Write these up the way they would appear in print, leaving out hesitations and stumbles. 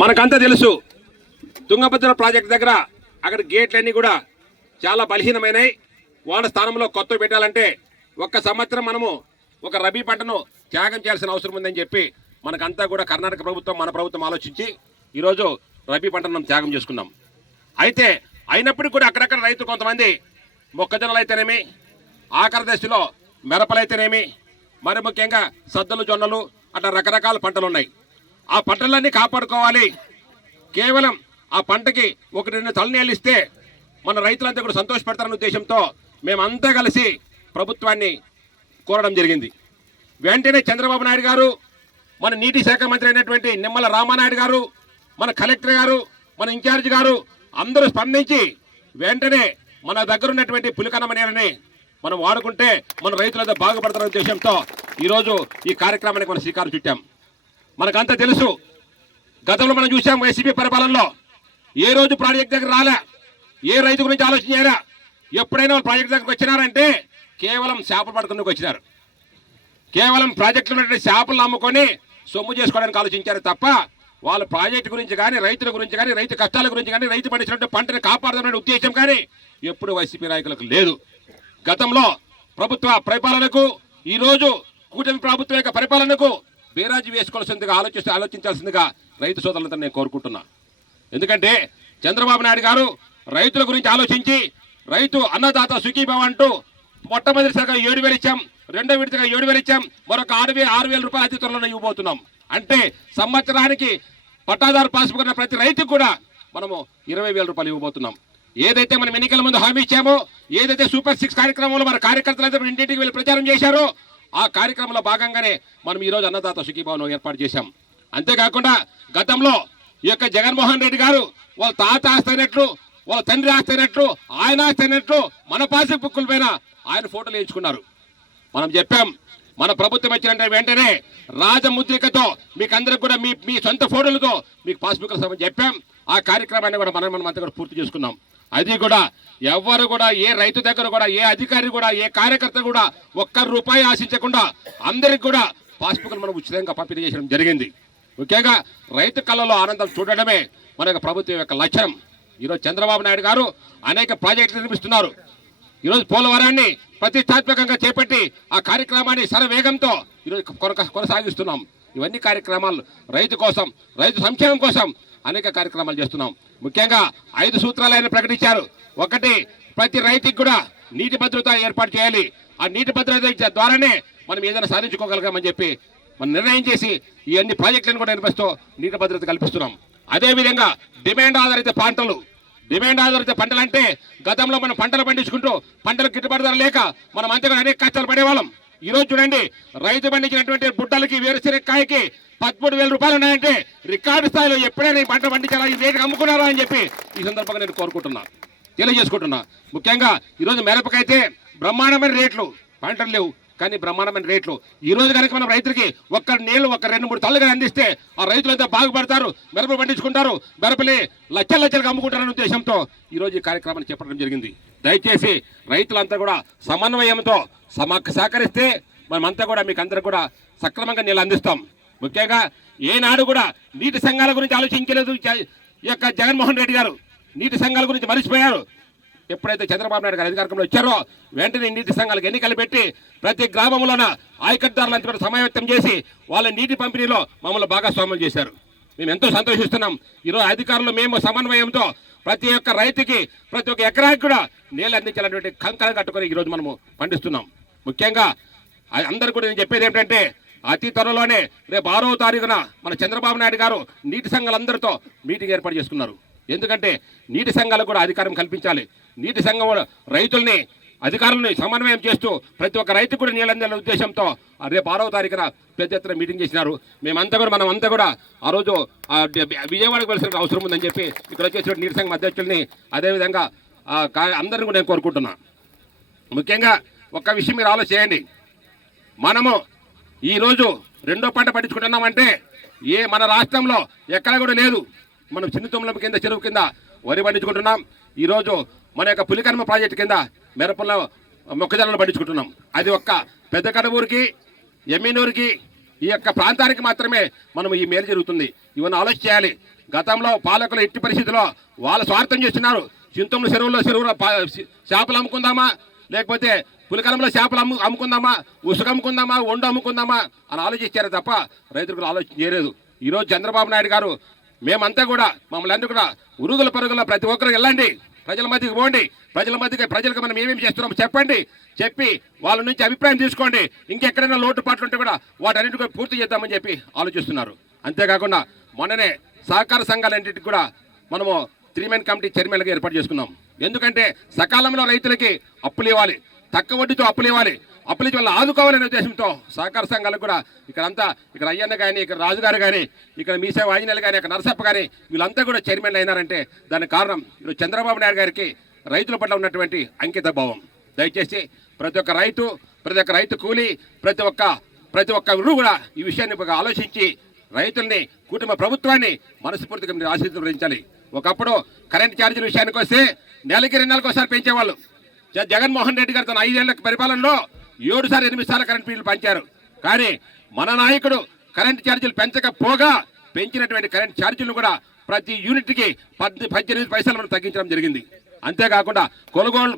మనకంతా తెలుసు తుంగభద్ర ప్రాజెక్ట్ దగ్గర అక్కడ గేట్లన్నీ కూడా చాలా బలహీనమైనవి. వాళ్ళ స్థానంలో కొత్త పెట్టాలంటే ఒక్క సంవత్సరం మనము ఒక రబీ పంటను త్యాగం చేయాల్సిన అవసరం ఉందని చెప్పి మనకంతా కూడా కర్ణాటక ప్రభుత్వం మన ప్రభుత్వం ఆలోచించి ఈరోజు రబీ పంటను మనం త్యాగం చేసుకున్నాం. అయితే అయినప్పటికీ కూడా అక్కడక్కడ రైతులు కొంతమంది మొక్కజొన్నలు అయితేనేమి, ఆఖరి దశలో మిరపలైతేనేమి, మరి ముఖ్యంగా సద్దలు, జొన్నలు అట్లా రకరకాల పంటలు ఉన్నాయి. ఆ పంటలన్నీ కాపాడుకోవాలి. కేవలం ఆ పంటకి ఒకటి రెండు తలనీళ్ళు ఇస్తే మన రైతులంతా కూడా సంతోషపడతారనే ఉద్దేశంతో మేమంతా కలిసి ప్రభుత్వాన్ని కోరడం జరిగింది. వెంటనే చంద్రబాబు నాయుడు గారు, మన నీటి శాఖ మంత్రి అయినటువంటి నిమ్మల రామానాయుడు గారు, మన కలెక్టర్ గారు, మన ఇన్ఛార్జ్ గారు అందరూ స్పందించి వెంటనే మన దగ్గర ఉన్నటువంటి పులికన్నమ నీళ్ళని మనం వాడుకుంటే మన రైతులంతా బాగుపడతారనే ఉద్దేశంతో ఈరోజు ఈ కార్యక్రమానికి మనం శ్రీకారం చుట్టాం. మనకంతా తెలుసు, గతంలో మనం చూసాం వైసీపీ పరిపాలనలో ఏ రోజు ప్రాజెక్ట్ దగ్గర రాలే, ఏ రైతు గురించి ఆలోచన చేయరా. ఎప్పుడైనా వాళ్ళు ప్రాజెక్ట్ దగ్గరకు వచ్చినారంటే కేవలం చేపలు పడుకునేకి వచ్చినారు. కేవలం ప్రాజెక్టులో ఉన్నటువంటి చేపలు అమ్ముకొని సొమ్ము చేసుకోవడానికి ఆలోచించారు తప్ప వాళ్ళ ప్రాజెక్టు గురించి కానీ, రైతుల గురించి కానీ, రైతు కష్టాల గురించి కానీ, రైతు పండించినటువంటి పంటను కాపాడుతున్న ఉద్దేశం కానీ ఎప్పుడు వైసీపీ నాయకులకు లేదు. గతంలో ప్రభుత్వ పరిపాలనకు, ఈరోజు కూటమి ప్రభుత్వం యొక్క పరిపాలనకు బేరాజీ వేసుకోవాల్సిందిగా ఆలోచించాల్సిందిగా రైతు సోదరులంతా నేను కోరుకుంటున్నా. ఎందుకంటే చంద్రబాబు నాయుడు గారు రైతుల గురించి ఆలోచించి రైతు అన్నదాత సుఖీభావ అంటూ మొట్టమొదటిసారిగా 7,000 ఇచ్చాం, రెండో విడతగా 7,000 ఇచ్చాం, మరొక 6,000 రూపాయలు అతి త్వరలో ఇవ్వబోతున్నాం. అంటే సంవత్సరానికి పట్టాదారు పాస్బుక్ ఉన్న ప్రతి రైతుకు కూడా మనము 20,000 రూపాయలు ఇవ్వబోతున్నాం. ఏదైతే మనం ఎన్నికల ముందు హామీ ఇచ్చామో, ఏదైతే సూపర్ 6 కార్యక్రమంలో మన కార్యకర్తలందరూ ఇంటింటికి వెళ్ళి ప్రచారం చేశారో ఆ కార్యక్రమంలో భాగంగానే మనం ఈరోజు అన్నదాత సుఖీభావం ఏర్పాటు చేశాం. అంతేకాకుండా గతంలో ఈ యొక్క జగన్మోహన్ రెడ్డి గారు వాళ్ళ తాత ఆస్తైనట్లు, వాళ్ళ తండ్రి ఆస్తైనట్లు, ఆయన ఆస్తైనట్లు మన పాస్బుక్ బుక్కుల పైన ఆయన ఫోటోలు వేయించుకున్నారు. మనం చెప్పాం, మన ప్రభుత్వం వచ్చిన వెంటనే రాజముద్రికతో మీకందరికి కూడా మీ సొంత ఫోటోలతో మీకు పాస్బుక్లు చెప్పాం. ఆ కార్యక్రమాన్ని కూడా మనం అంతా కూడా పూర్తి చేసుకున్నాం. అది కూడా ఎవరు కూడా, ఏ రైతు దగ్గర కూడా, ఏ అధికారి కూడా, ఏ కార్యకర్త కూడా ₹1 ఆశించకుండా అందరికి కూడా పాస్బుక్లు మనం ఉచితంగా పంపిణీ చేయడం జరిగింది. ముఖ్యంగా రైతు కళ్ళలో ఆనందం చూడడమే మన యొక్క ప్రభుత్వం యొక్క లక్ష్యం. ఈరోజు చంద్రబాబు నాయుడు గారు అనేక ప్రాజెక్టులు నిర్మిస్తున్నారు. ఈరోజు పోలవరాన్ని ప్రతిష్టాత్మకంగా చేపట్టి ఆ కార్యక్రమాన్ని శరవేగంతో ఈరోజు కొనసాగిస్తున్నాం. ఇవన్నీ కార్యక్రమాలు రైతు కోసం, రైతు సంక్షేమం కోసం అనేక కార్యక్రమాలు చేస్తున్నాం. ముఖ్యంగా 5 సూత్రాలు ఆయన ప్రకటించారు. ఒకటి, ప్రతి రైతుకి కూడా నీటి భద్రత ఏర్పాటు చేయాలి. ఆ నీటి భద్రత ద్వారానే మనం ఏదైనా సాధించుకోగలగామని చెప్పి మనం నిర్ణయం చేసి ఈ అన్ని ప్రాజెక్టులను కూడా నిర్మిస్తూ నీటి భద్రత కల్పిస్తున్నాం. అదేవిధంగా డిమాండ్ ఆధారిత పంటలు, డిమాండ్ ఆధారిత పంటలు అంటే గతంలో మనం పంటలు పండించుకుంటూ పంటలు గిట్టుబాటు ధర లేక మనం అంతగా అనేక కష్టాలు పడేవాళ్ళం. ఈరోజు చూడండి, రైతు పండించినటువంటి బుట్టలకి, వేరుశెనక్కాయకి 13,000 రూపాయలు ఉన్నాయంటే రికార్డు స్థాయిలో ఎప్పుడైనా ఈ పంట పండించాలా, ఈ రేటుకి అమ్ముకున్నారా అని చెప్పి ఈ సందర్భంగా నేను కోరుకుంటున్నా, తెలియజేసుకుంటున్నా. ముఖ్యంగా ఈరోజు మిరపకైతే బ్రహ్మాండమైన రేట్లు, పంటలు లేవు కానీ బ్రహ్మాండమైన రేట్లు. ఈ రోజు కనుక మనం రైతులకి ఒక్క నీళ్ళు, ఒక 2-3 తల్లుగా అందిస్తే ఆ రైతులంతా బాగుపడతారు, మిరపలు పండించుకుంటారు, మిరపలి లక్షలుగా అమ్ముకుంటారనే ఉద్దేశంతో ఈరోజు ఈ కార్యక్రమాన్ని చేపట్టడం జరిగింది. దయచేసి రైతులంతా కూడా సమన్వయంతో సహకరిస్తే మనమంతా కూడా మీకు అందరూ కూడా సక్రమంగా నీళ్ళు అందిస్తాం. ముఖ్యంగా ఏనాడు కూడా నీటి సంఘాల గురించి ఆలోచించలేదు ఈ యొక్క జగన్మోహన్ రెడ్డి గారు. నీటి సంఘాల గురించి మరిచిపోయారు. ఎప్పుడైతే చంద్రబాబు నాయుడు గారు అధికారంలో వచ్చారో వెంటనే నీటి సంఘాలకు ఎన్నికలు పెట్టి ప్రతి గ్రామంలోన ఆయకట్టుదారులంతా కూడా సమాయత్తం చేసి వాళ్ళ నీటి పంపిణీలో మమ్మల్ని భాగస్వామ్యం చేశారు. మేము ఎంతో సంతోషిస్తున్నాం. ఈరోజు అధికారులు మేము సమన్వయంతో ప్రతి ఒక్క రైతుకి, ప్రతి ఒక్క ఎకరానికి కూడా నీళ్ళు అందించాలనేటువంటి కంకణం కట్టుకొని ఈరోజు మనము పండిస్తున్నాం. ముఖ్యంగా అందరూ కూడా నేను చెప్పేది ఏంటంటే అతి త్వరలోనే రేపు 6వ తారీఖున మన చంద్రబాబు నాయుడు గారు నీటి సంఘాలందరితో మీటింగ్ ఏర్పాటు చేసుకున్నారు. ఎందుకంటే నీటి సంఘాలకు కూడా అధికారం కల్పించాలి. నీటి సంఘం రైతుల్ని, అధికారులని సమన్వయం చేస్తూ ప్రతి ఒక్క రైతు కూడా నీళ్ళు అందాలనే ఉద్దేశంతో రేపు 6వ తారీఖున పెద్ద ఎత్తున మీటింగ్ చేసినారు. మనం అంతా కూడా ఆ రోజు విజయవాడకు వెళ్ళాల్సిన అవసరం ఉందని చెప్పి ఇక్కడ వచ్చేసిన నీటి సంఘం అధ్యక్షుల్ని, అదేవిధంగా అందరిని కూడా నేను కోరుకుంటున్నా. ముఖ్యంగా ఒక్క విషయం మీరు ఆలోచన చేయండి. మనము ఈరోజు రెండో పంట పండించుకుంటున్నామంటే మన రాష్ట్రంలో ఎక్కడ కూడా లేదు. మనం చిన్నతుమ్మలం కింద, చెరువు కింద వరి పండించుకుంటున్నాం. ఈరోజు మన యొక్క పులికర్మ ప్రాజెక్టు కింద మిరపల్లో మొక్కజొన్నలు పండించుకుంటున్నాం. అది ఒక్క పెద్ద కడవూరికి, ఎమ్మినూరుకి, ఈ యొక్క ప్రాంతానికి మాత్రమే మనం ఈ మేలు జరుగుతుంది. ఇవన్నీ ఆలోచన చేయాలి. గతంలో పాలకులు ఎట్టి పరిస్థితుల్లో వాళ్ళ స్వార్థం చేస్తున్నారు. చింతముల చెరువులో చేపలు అమ్ముకుందామా, లేకపోతే పులికలంలో చేపలు అమ్ముకుందామా, ఉసుగు అమ్ముకుందామా, వండు అమ్ముకుందామా అని ఆలోచించారు తప్ప రైతులకు ఆలోచన చేయలేదు. ఈరోజు చంద్రబాబు నాయుడు గారు మేమంతా కూడా మమ్మల్ని అందరూ కూడా ఉరుగుల పరుగుల ప్రతి ఒక్కరు వెళ్ళండి, ప్రజల మధ్యకి పోండి, ప్రజలకు మనం ఏమేమి చేస్తున్నామో చెప్పండి, చెప్పి వాళ్ళ నుంచి అభిప్రాయం తీసుకోండి, ఇంకెక్కడైనా లోటుపాట్లు ఉంటే కూడా వాటన్నిటి కూడా పూర్తి చేద్దామని చెప్పి ఆలోచిస్తున్నారు. అంతేకాకుండా మొన్ననే సహకార సంఘాలన్నింటికి కూడా మనము 3-man కమిటీ చైర్మన్గా ఏర్పాటు చేసుకున్నాం. ఎందుకంటే సకాలంలో రైతులకి అప్పులు ఇవ్వాలి, తక్కువ వడ్డీతో అప్పులు ఇవ్వాలి, అప్పులు ఇచ్చి వాళ్ళు ఆదుకోవాలనే ఉద్దేశంతో సహకార సంఘాలకు కూడా ఇక్కడ అయ్యన్న కానీ, ఇక్కడ రాజుగారు కానీ, ఇక్కడ మీసేవ ఆంజనేయులు కానీ, ఇక్కడ నరసప్ప కానీ వీళ్ళంతా కూడా చైర్మన్లు అయినారంటే దానికి కారణం ఈరోజు చంద్రబాబు నాయుడు గారికి రైతుల పట్ల ఉన్నటువంటి అంకిత భావం. దయచేసి ప్రతి ఒక్క రైతు కూలి, ప్రతి ఒక్కరు కూడా ఈ విషయాన్ని ఆలోచించి రైతుల్ని, కుటుంబ ప్రభుత్వాన్ని మనస్ఫూర్తిగా మీరు ఆశీర్వదించాలి. ఒకప్పుడు కరెంట్ ఛార్జీల విషయానికి వస్తే నెలకి 2 నెలలకు ఒకసారి పెంచేవాళ్ళు. జగన్మోహన్ రెడ్డి గారు తన 5 ఏళ్ల పరిపాలనలో 7 సార్లు 8 సార్లు కరెంట్ బిల్లు పెంచారు. కానీ మన నాయకుడు కరెంట్ ఛార్జీలు పెంచకపోగా పెంచినటువంటి కరెంట్ ఛార్జీలను కూడా ప్రతి యూనిట్కి 18 పైసలు మనం తగ్గించడం జరిగింది. అంతేకాకుండా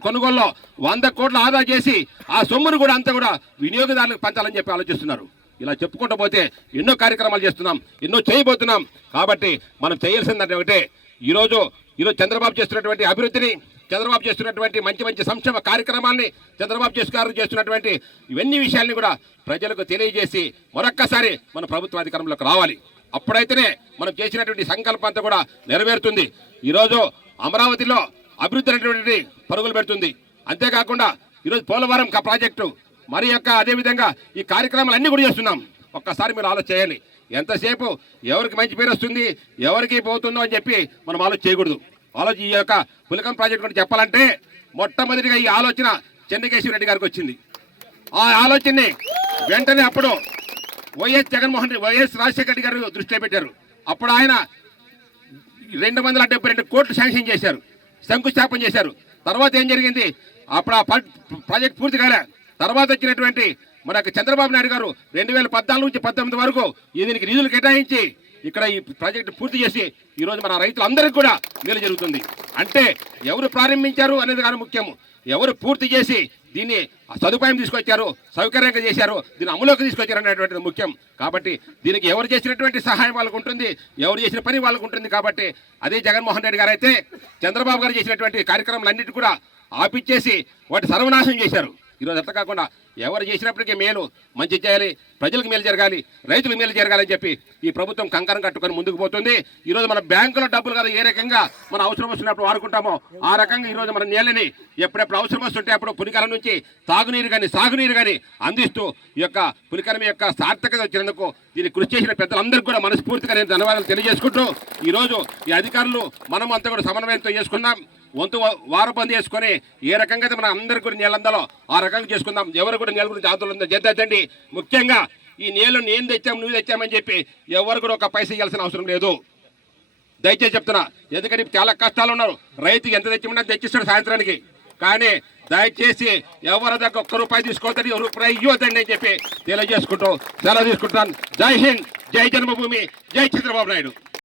కొనుగోలులో 100 కోట్ల ఆదా చేసి ఆ సొమ్మును కూడా అంతా కూడా వినియోగదారులకు పంచాలని చెప్పి ఆలోచిస్తున్నారు. ఇలా చెప్పుకుంటూ పోతే ఎన్నో కార్యక్రమాలు చేస్తున్నాం, ఎన్నో చేయబోతున్నాం. కాబట్టి మనం చేయాల్సిందంటే ఒకటే, ఈరోజు చంద్రబాబు చేస్తున్నటువంటి అభివృద్ధిని, చంద్రబాబు చేస్తున్నటువంటి మంచి సంక్షేమ కార్యక్రమాల్ని, చంద్రబాబు చేస్తున్నటువంటి ఇవన్నీ విషయాల్ని కూడా ప్రజలకు తెలియజేసి మరొక్కసారి మన ప్రభుత్వ అధికారంలోకి రావాలి. అప్పుడైతేనే మనం చేసినటువంటి సంకల్పం అంతా కూడా నెరవేరుతుంది. ఈరోజు అమరావతిలో అభివృద్ధి అనేటువంటి పరుగులు పెడుతుంది. అంతేకాకుండా ఈరోజు పోలవరం ప్రాజెక్టు మరి అదేవిధంగా ఈ కార్యక్రమాలు అన్నీ కూడా చేస్తున్నాం. ఒక్కసారి మీరు ఆలోచన చేయాలి. ఎంతసేపు ఎవరికి మంచి పేరు వస్తుంది, ఎవరికి పోతుందో అని చెప్పి మనం ఆలోచన చేయకూడదు. ఈ యొక్క పులికం ప్రాజెక్టు గురించి చెప్పాలంటే మొట్టమొదటిగా ఈ ఆలోచన చెన్నకేశ్వర రెడ్డి గారికి వచ్చింది. ఆ ఆలోచనని వెంటనే అప్పుడు వైఎస్ రాజశేఖర రెడ్డి గారు దృష్టిలో పెట్టారు. అప్పుడు ఆయన 272 కోట్లు శాంక్షన్ చేశారు, శంకుస్థాపన చేశారు. తర్వాత ఏం జరిగింది, అప్పుడు ఆ ప్రాజెక్ట్ పూర్తి కాలే. తర్వాత వచ్చినటువంటి మన చంద్రబాబు నాయుడు గారు 2014 నుంచి 2019 వరకు దీనికి నిధులు కేటాయించి ఇక్కడ ఈ ప్రాజెక్టు పూర్తి చేసి ఈరోజు మన రైతులందరికీ కూడా మేలు జరుగుతుంది. అంటే ఎవరు ప్రారంభించారు అనేది కానీ ముఖ్యము, ఎవరు పూర్తి చేసి దీన్ని సదుపాయం తీసుకొచ్చారు, సౌకర్యంగా చేశారు, దీన్ని అమలులోకి తీసుకొచ్చారు అనేటువంటిది ముఖ్యం. కాబట్టి దీనికి ఎవరు చేసినటువంటి సహాయం వాళ్ళకు ఉంటుంది, ఎవరు చేసిన పని వాళ్ళకు ఉంటుంది. కాబట్టి అదే జగన్మోహన్ రెడ్డి గారు అయితే చంద్రబాబు గారు చేసినటువంటి కార్యక్రమాలన్నిటి కూడా ఆపిచ్చేసి వాటి సర్వనాశనం చేశారు. ఈరోజు అట్లా కాకుండా ఎవరు చేసినప్పటికీ మేలు మంచి చేయాలి, ప్రజలకు మేలు జరగాలి, రైతులకు మేలు జరగాలని చెప్పి ఈ ప్రభుత్వం కంకణం కట్టుకొని ముందుకు పోతుంది. ఈరోజు మన బ్యాంకులో డబ్బులు కదా ఏ రకంగా మన అవసరం వస్తున్నప్పుడు వాడుకుంటామో ఆ రకంగా ఈరోజు మన నీళ్ళని ఎప్పుడెప్పుడు అవసరం వస్తుంటే అప్పుడు పులికాలం నుంచి తాగునీరు కానీ సాగునీరు కానీ అందిస్తూ ఈ యొక్క పులికాలం యొక్క సార్థకత వచ్చినందుకు దీన్ని కృషి చేసిన పెద్దలందరికీ కూడా మనస్ఫూర్తిగా నేను ధన్యవాదాలు తెలియజేసుకుంటూ ఈరోజు ఈ అధికారులు మనం అంతా కూడా సమన్వయంతో చేసుకున్నాం. వంతు వారబంద్ చేసుకొని ఏ రకంగా అయితే మనం అందరికీ కూడా నీళ్ళందలో ఆ రకంగా చేసుకుందాం. ఎవరు కూడా నీళ్ళ గురించి ఆందోళన చేద్దండి. ముఖ్యంగా ఈ నీళ్ళు నేను తెచ్చాము నువ్వు తెచ్చామని చెప్పి ఎవరు కూడా ఒక పైసా ఇవ్వాల్సిన అవసరం లేదు. దయచేసి చెప్తున్నా, ఎందుకంటే చాలా కష్టాలు ఉన్నారు. రైతుకి ఎంత తెచ్చామన్నా తెచ్చిస్తాడు సాయంత్రానికి. కానీ దయచేసి ఎవరి దగ్గర ₹1 తీసుకోవద్దని, ₹1 ఇవ్వద్దండి అని చెప్పి తెలియజేసుకుంటూ సెలవు తీసుకుంటాను. జై హింద్, జై జన్మభూమి, జై చంద్రబాబు నాయుడు.